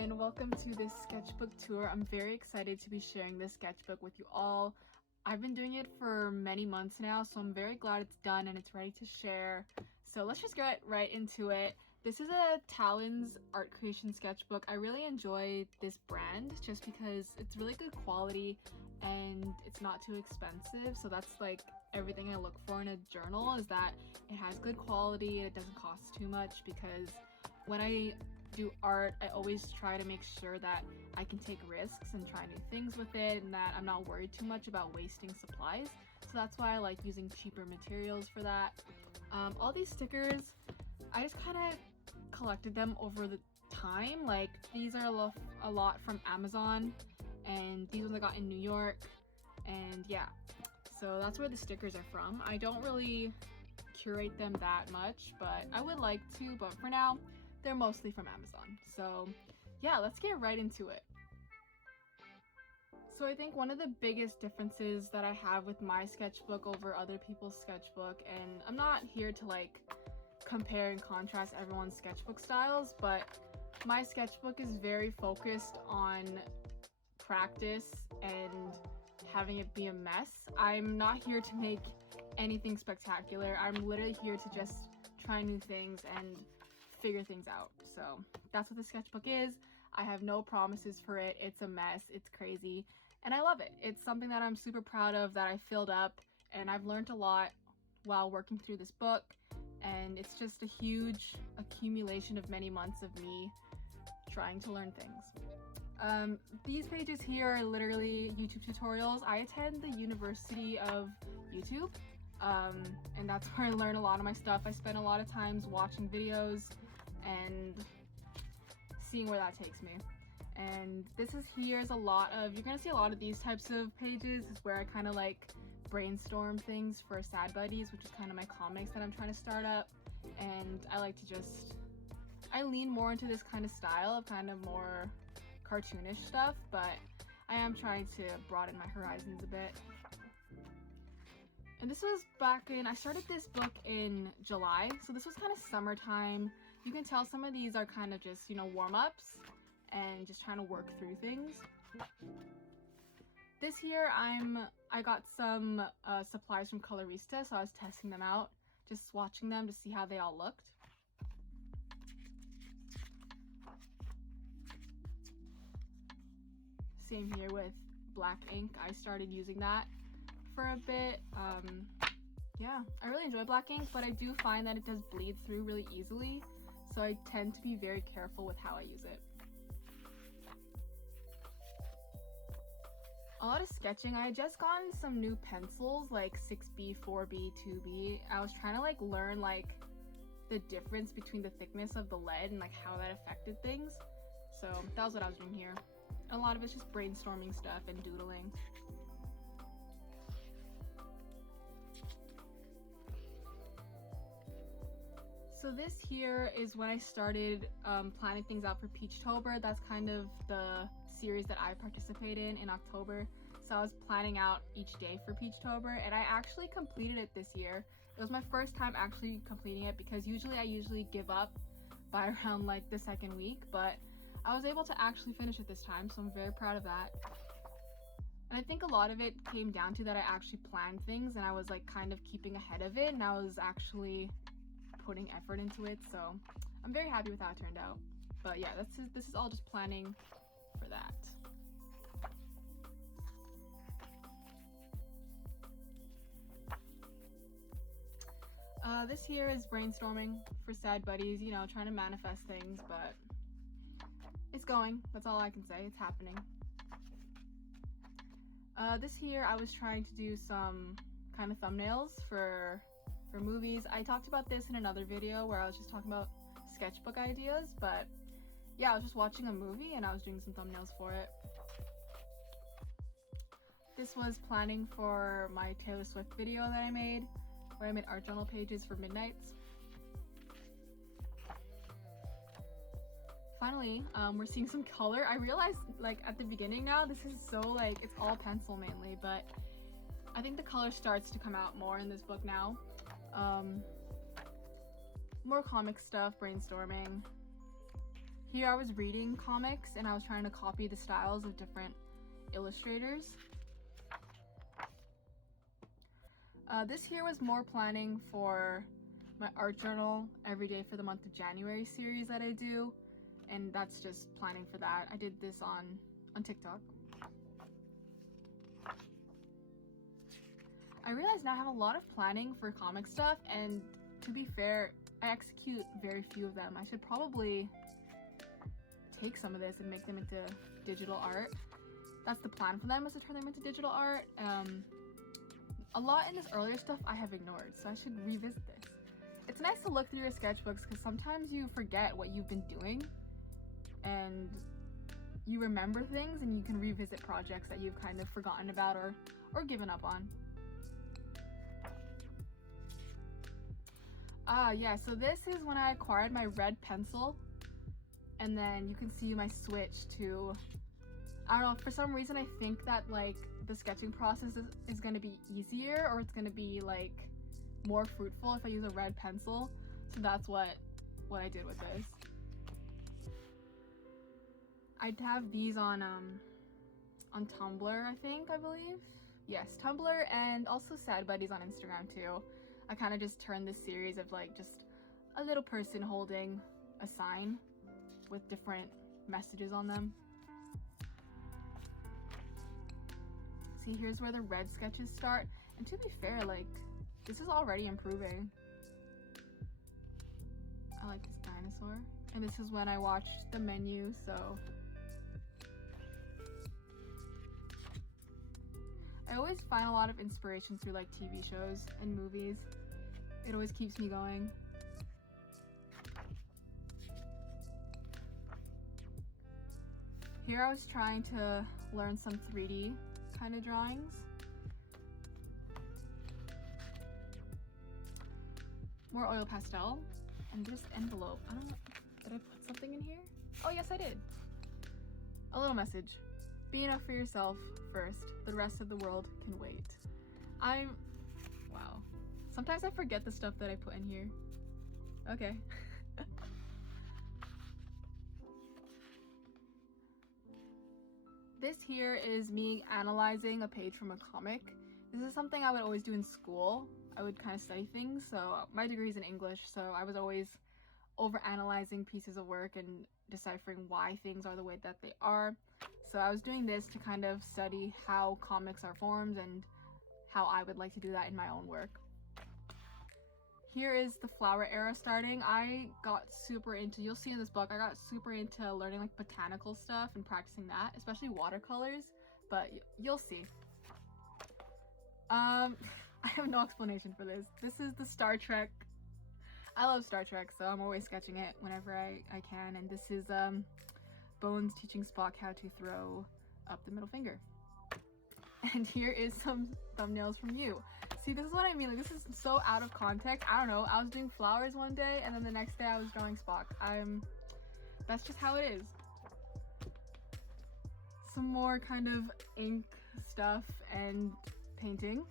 and welcome to this sketchbook tour. I'm very excited to be sharing this sketchbook with you all. I've been doing it for many months now, so I'm very glad it's done and it's ready to share. So let's just get right into it. This is a Talens art creation sketchbook. I really enjoy this brand just because it's really good quality and it's not too expensive. So that's like everything I look for in a journal, is that it has good quality and it doesn't cost too much, because when I do art, I always try to make sure that I can take risks and try new things with it, and that I'm not worried too much about wasting supplies. So that's why I like using cheaper materials for that. All these stickers, I just kind of collected them over the time. Like, these are a lot from Amazon, and these ones I got in New York, and yeah, so that's where the stickers are from. I don't really curate them that much, but I would like to, but for now they're mostly from Amazon. So yeah, let's get right into it. So I think one of the biggest differences that I have with my sketchbook over other people's sketchbook, and I'm not here to like compare and contrast everyone's sketchbook styles, but my sketchbook is very focused on practice and having it be a mess. I'm not here to make anything spectacular. I'm literally here to just try new things and figure things out. So that's what the sketchbook is. I have no promises for it. It's a mess, it's crazy, and I love it. It's something that I'm super proud of, that I filled up, and I've learned a lot while working through this book, and it's just a huge accumulation of many months of me trying to learn things. These pages here are literally YouTube tutorials. I attend the University of YouTube, and that's where I learn a lot of my stuff. I spend a lot of times watching videos and seeing where that takes me. And here's a lot of, you're gonna see a lot of these types of pages. Is where I kind of like brainstorm things for Sad Buddies, which is kind of my comics that I'm trying to start up. And I like to I lean more into this kind of style of kind of more cartoonish stuff, but I am trying to broaden my horizons a bit. And this was I started this book in July, so this was kind of summertime. You can tell some of these are kind of just, you know, warm-ups and just trying to work through things. This here, I got some supplies from Colorista, so I was testing them out, just swatching them to see how they all looked. Same here with black ink. I started using that for a bit. Yeah, I really enjoy black ink, but I do find that it does bleed through really easily, so I tend to be very careful with how I use it. A lot of sketching. I had just gotten some new pencils, like 6B, 4B, 2B. I was trying to like learn like the difference between the thickness of the lead and like how that affected things. So that was what I was doing here. And a lot of it's just brainstorming stuff and doodling. So this here is when I started planning things out for Peachtober. That's kind of the series that I participate in October. So I was planning out each day for Peachtober, and I actually completed it this year. It was my first time actually completing it, because usually I give up by around like the second week, but I was able to actually finish it this time, so I'm very proud of that. And I think a lot of it came down to that I actually planned things and I was like kind of keeping ahead of it, and I was actually putting effort into it, so I'm very happy with how it turned out. But yeah, this is all just planning for that. This here is brainstorming for Sad Buddies, you know, trying to manifest things, but it's going. That's all I can say. It's happening. This here, I was trying to do some kind of thumbnails for movies. I talked about this in another video where I was just talking about sketchbook ideas, but yeah, I was just watching a movie and I was doing some thumbnails for it. This was planning for my Taylor Swift video that I made, where I made art journal pages for Midnights. Finally, we're seeing some color. I realized like at the beginning now, this is so like, it's all pencil mainly, but I think the color starts to come out more in this book now. More comic stuff, brainstorming. Here I was reading comics and I was trying to copy the styles of different illustrators. This here was more planning for my art journal every day for the month of January series that I do, and that's just planning for that. I did this on TikTok. I realize now I have a lot of planning for comic stuff, and to be fair, I execute very few of them. I should probably take some of this and make them into digital art. That's the plan for them, is to turn them into digital art. A lot in this earlier stuff I have ignored, so I should revisit this. It's nice to look through your sketchbooks because sometimes you forget what you've been doing and you remember things, and you can revisit projects that you've kind of forgotten about or given up on. Yeah, so this is when I acquired my red pencil, and then you can see my switch to, I don't know, for some reason I think that like the sketching process is going to be easier, or it's going to be like more fruitful if I use a red pencil. So that's what I did with this. I'd have these on Tumblr, I believe. Yes, Tumblr, and also Sad Buddies on Instagram too. I kind of just turned this series of like just a little person holding a sign with different messages on them. See, here's where the red sketches start, and to be fair, like, this is already improving. I like this dinosaur, and this is when I watched The Menu, so I always find a lot of inspiration through like TV shows and movies. It always keeps me going. Here I was trying to learn some 3D kind of drawings. More oil pastel, and this envelope. I don't know, did I put something in here? Oh yes, I did. A little message. Be enough for yourself first. The rest of the world can wait. Wow. Sometimes I forget the stuff that I put in here. Okay. This here is me analyzing a page from a comic. This is something I would always do in school. I would kind of study things, so my degree is in English, so I was always over-analyzing pieces of work and deciphering why things are the way that they are. So I was doing this to kind of study how comics are formed and how I would like to do that in my own work. Here is the flower era starting. I got super into, you'll see in this book, I got super into learning like botanical stuff and practicing that, especially watercolors, but you'll see. I have no explanation for this. This is the Star Trek. I love Star Trek, so I'm always sketching it whenever I can, and this is Bones teaching Spock how to throw up the middle finger. And here is some thumbnails from you. See, this is what I mean, like this is so out of context. I don't know, I was doing flowers one day and then the next day I was drawing Spock. That's just how it is. Some more kind of ink stuff and painting.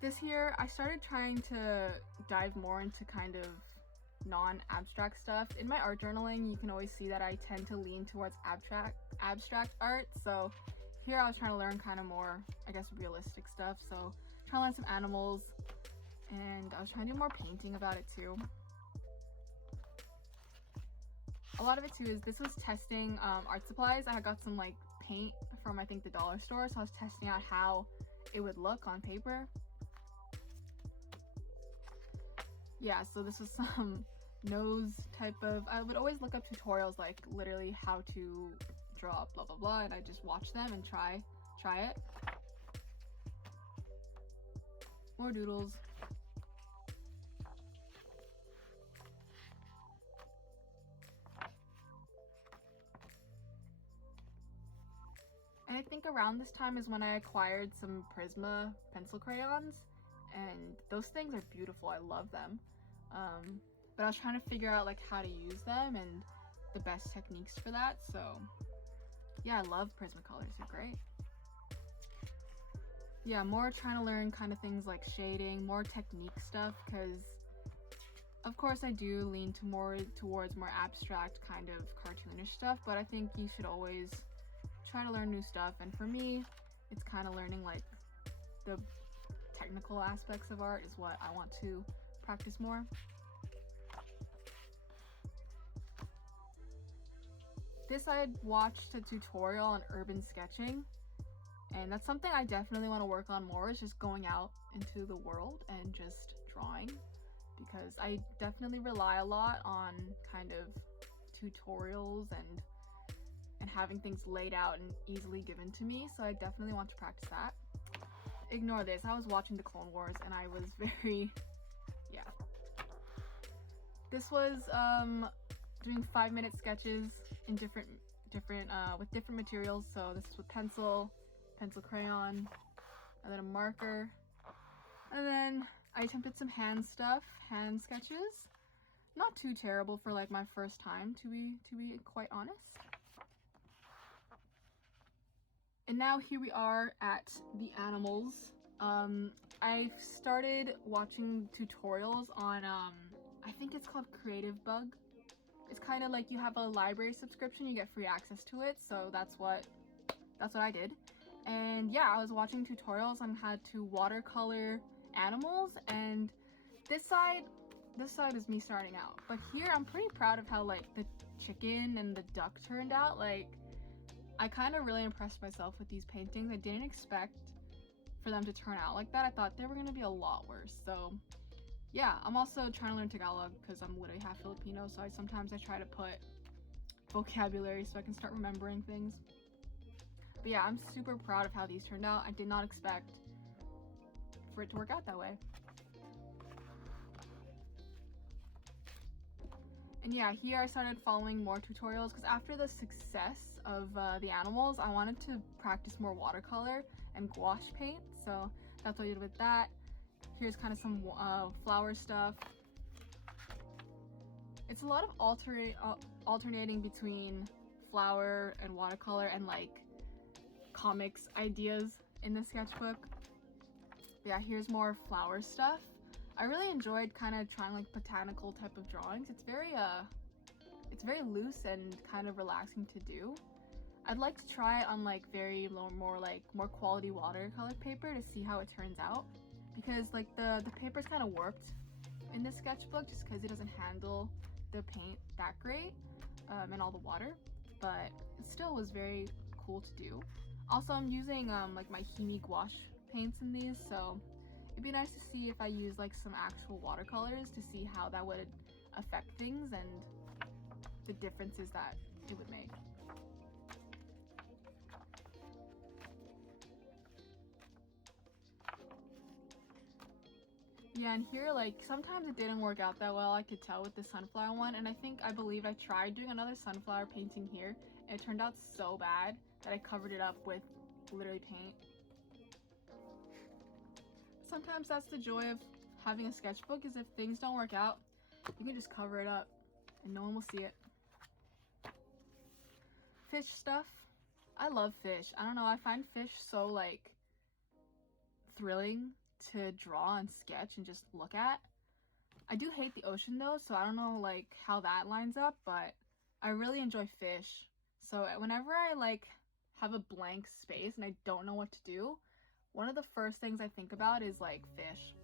This here, I started trying to dive more into kind of non-abstract stuff. In my art journaling, you can always see that I tend to lean towards abstract art, so here I was trying to learn kind of more, I guess, realistic stuff. So trying to learn some animals, and I was trying to do more painting about it too. A lot of it too is this was testing art supplies. I had got some like paint from I think the dollar store, so I was testing out how it would look on paper. Yeah, so this was some nose type of, I would always look up tutorials like literally how to draw blah blah blah, and I just watch them and try it. More doodles. And I think around this time is when I acquired some Prisma pencil crayons, and those things are beautiful. I love them. But I was trying to figure out like how to use them and the best techniques for that. So yeah, I love Prismacolors. They're great. Yeah, more trying to learn kind of things like shading, more technique stuff, because Of course, I do lean towards more abstract kind of cartoonish stuff, but I think you should always try to learn new stuff. And for me, it's kind of learning like the technical aspects of art is what I want to practice more. This, I had watched a tutorial on urban sketching, and that's something I definitely want to work on more, is just going out into the world and just drawing, because I definitely rely a lot on kind of tutorials and having things laid out and easily given to me, so I definitely want to practice that. Ignore this, I was watching the Clone Wars and I was very, yeah. This was doing 5-minute sketches in different with different materials. So this is with pencil crayon, and then a marker, and then I attempted some hand sketches. Not too terrible for like my first time, to be quite honest. And now here we are at the animals. I've started watching tutorials on I think it's called Creative Bug. It's kind of like you have a library subscription, you get free access to it, so that's what I did. And yeah, I was watching tutorials on how to watercolor animals, and this side is me starting out. But here I'm pretty proud of how like the chicken and the duck turned out. Like, I kind of really impressed myself with these paintings. I didn't expect for them to turn out like that. I thought they were going to be a lot worse. So yeah, I'm also trying to learn Tagalog because I'm literally half Filipino, so sometimes I try to put vocabulary so I can start remembering things. But yeah, I'm super proud of how these turned out. I did not expect for it to work out that way. And yeah, here I started following more tutorials because after the success of the animals, I wanted to practice more watercolor and gouache paint, so that's what I did with that. Here's kind of some flower stuff. It's a lot of alternating between flower and watercolor and like comics ideas in the sketchbook. Yeah, here's more flower stuff. I really enjoyed kind of trying like botanical type of drawings. It's very loose and kind of relaxing to do. I'd like to try it on like more quality watercolor paper to see how it turns out, because like the paper's kind of warped in this sketchbook just because it doesn't handle the paint that great and all the water, but it still was very cool to do. Also, I'm using like my Himi gouache paints in these, so it'd be nice to see if I use like some actual watercolors to see how that would affect things and the differences that it would make. Yeah, and here like sometimes it didn't work out that well, I could tell with the sunflower one, and I believe I tried doing another sunflower painting here and it turned out so bad that I covered it up with literally paint. Sometimes that's the joy of having a sketchbook, is if things don't work out, you can just cover it up and no one will see it. Fish stuff. I love fish. I don't know, I find fish so like thrilling to draw and sketch and just look at. I do hate the ocean though, so I don't know like how that lines up, but I really enjoy fish. So whenever I like have a blank space and I don't know what to do, one of the first things I think about is like fish.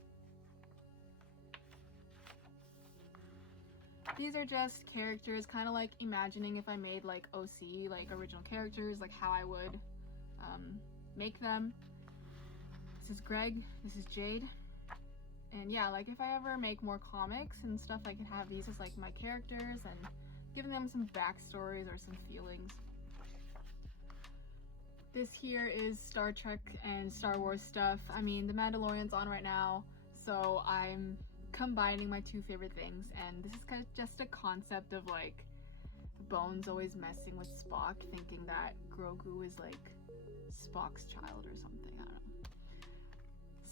These are just characters, kind of like imagining if I made like OC, like original characters, like how I would make them. This is Greg, this is Jade. And yeah, like if I ever make more comics and stuff, I can have these as like my characters and giving them some backstories or some feelings. This here is Star Trek and Star Wars stuff. I mean, The Mandalorian's on right now, so I'm combining my two favorite things, and this is kind of just a concept of like Bones always messing with Spock, thinking that Grogu is like Spock's child or something. I don't know.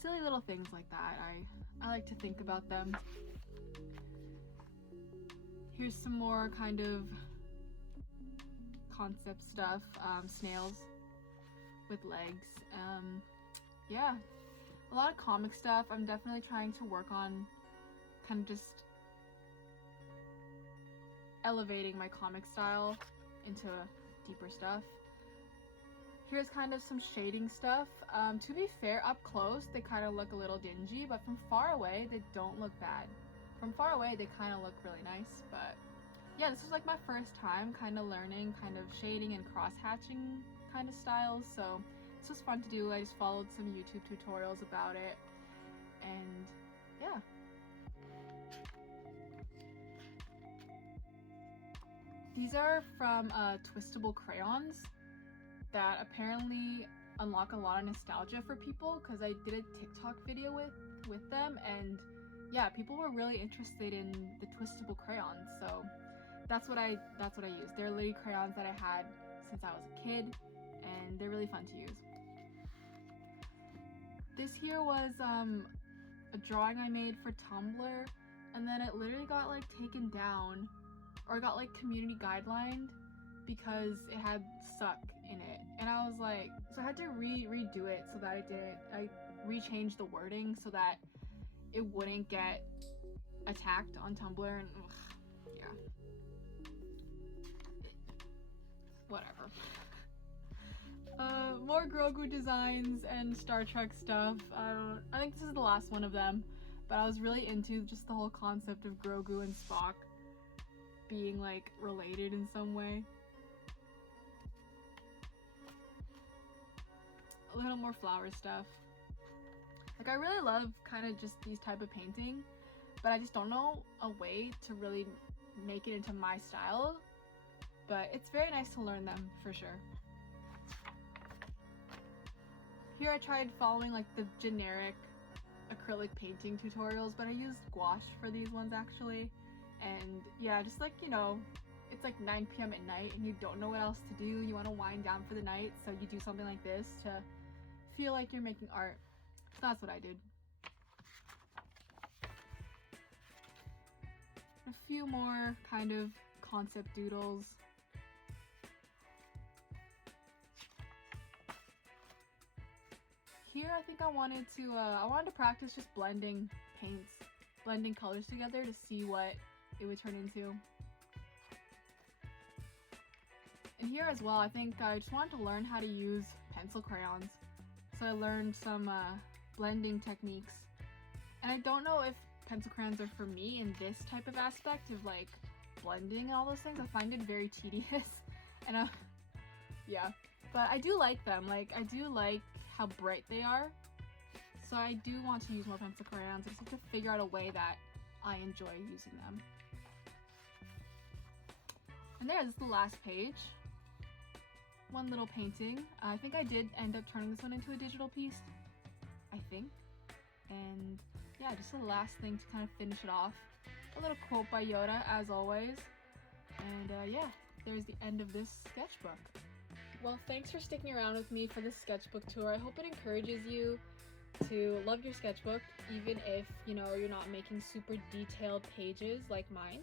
Silly little things like that. I like to think about them. Here's some more kind of concept stuff. Snails with legs. Yeah, a lot of comic stuff. I'm definitely trying to work on kind of just elevating my comic style into deeper stuff. Here's kind of some shading stuff. To be fair, up close they kind of look a little dingy, but from far away they don't look bad. From far away they kind of look really nice. But yeah, this was like my first time kind of learning kind of shading and cross-hatching kind of styles, so this was fun to do. I just followed some YouTube tutorials about it, and yeah. These are from twistable crayons that apparently unlock a lot of nostalgia for people, because I did a TikTok video with them, and yeah, people were really interested in the twistable crayons, so that's what I used. They're literally crayons that I had since I was a kid, and they're really fun to use. This here was a drawing I made for Tumblr, and then it literally got like taken down, or got like community guidelined because it had suck in it, and I was like, so I had to redo it so that I rechanged the wording so that it wouldn't get attacked on Tumblr, and yeah, whatever. More Grogu designs and Star Trek stuff. I think this is the last one of them, but I was really into just the whole concept of Grogu and Spock being like related in some way. A little more flower stuff. Like, I really love kind of just these type of painting, but I just don't know a way to really make it into my style, but it's very nice to learn them for sure. Here I tried following like the generic acrylic painting tutorials, but I used gouache for these ones actually. And yeah, just like, you know, it's like 9 p.m. at night and you don't know what else to do, you want to wind down for the night, so you do something like this to feel like you're making art. So that's what I did. A few more kind of concept doodles. Here I think I wanted to practice just blending paints, blending colors together to see what it would turn into. And here as well, I think I just wanted to learn how to use pencil crayons. So I learned some blending techniques. And I don't know if pencil crayons are for me in this type of aspect of like blending and all those things. I find it very tedious. And yeah, but I do like them. Like, I do like how bright they are. So I do want to use more pencil crayons. I just have to figure out a way that I enjoy using them. And this is the last page. One little painting. I think I did end up turning this one into a digital piece, I think. And yeah, just the last thing to kind of finish it off. A little quote by Yoda, as always. And yeah, there's the end of this sketchbook. Well, thanks for sticking around with me for this sketchbook tour. I hope it encourages you to love your sketchbook, even if, you know, you're not making super detailed pages like mine.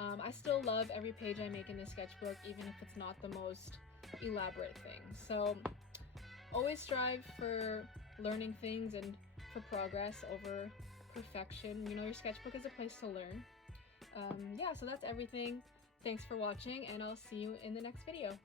I still love every page I make in this sketchbook, even if it's not the most elaborate thing. So always strive for learning things and for progress over perfection. You know, your sketchbook is a place to learn. Yeah, so that's everything. Thanks for watching, and I'll see you in the next video.